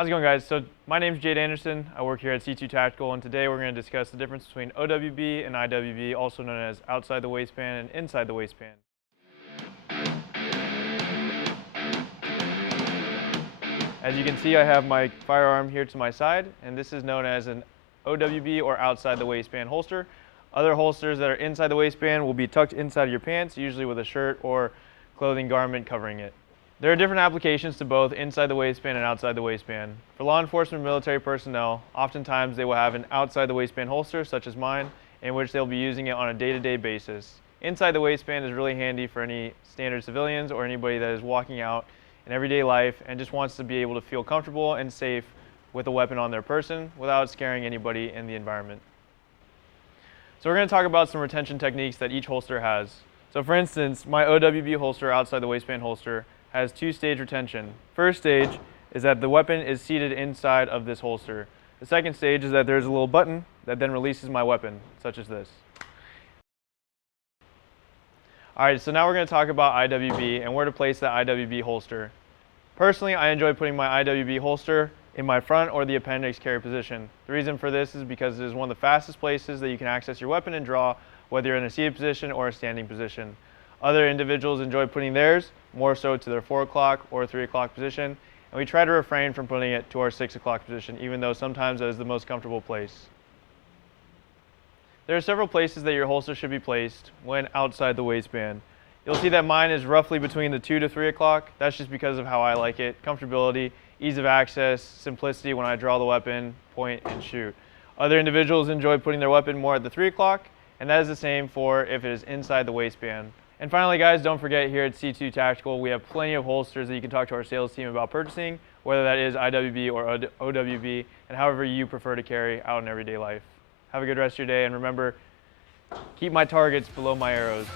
How's it going, guys? So my name is Jade Anderson. I work here at C2 Tactical, and today we're going to discuss the difference between OWB and IWB, also known as outside the waistband and inside the waistband. As you can see, I have my firearm here to my side, and this is known as an OWB or outside the waistband holster. Other holsters that are inside the waistband will be tucked inside of your pants, usually with a shirt or clothing garment covering it. There are different applications to both inside the waistband and outside the waistband. For law enforcement and military personnel, oftentimes they will have an outside the waistband holster, such as mine, in which they'll be using it on a day-to-day basis. Inside the waistband is really handy for any standard civilians or anybody that is walking out in everyday life and just wants to be able to feel comfortable and safe with a weapon on their person without scaring anybody in the environment. So we're going to talk about some retention techniques that each holster has. So for instance, my OWB holster, outside the waistband holster, has two-stage retention. First stage is that the weapon is seated inside of this holster. The second stage is that there's a little button that then releases my weapon, such as this. Alright, so now we're going to talk about IWB and where to place that IWB holster. Personally, I enjoy putting my IWB holster in my front or the appendix carry position. The reason for this is because it is one of the fastest places that you can access your weapon and draw, whether you're in a seated position or a standing position. Other individuals enjoy putting theirs more so to their 4 o'clock or 3 o'clock position, and we try to refrain from putting it to our 6 o'clock position, even though sometimes that is the most comfortable place. There are several places that your holster should be placed when outside the waistband. You'll see that mine is roughly between the 2 to 3 o'clock. That's just because of how I like it. Comfortability, ease of access, simplicity when I draw the weapon, point, and shoot. Other individuals enjoy putting their weapon more at the 3 o'clock, and that is the same for if it is inside the waistband. And finally, guys, don't forget, here at C2 Tactical, we have plenty of holsters that you can talk to our sales team about purchasing, whether that is IWB or OWB, and however you prefer to carry out in everyday life. Have a good rest of your day, and remember, keep my targets below my arrows.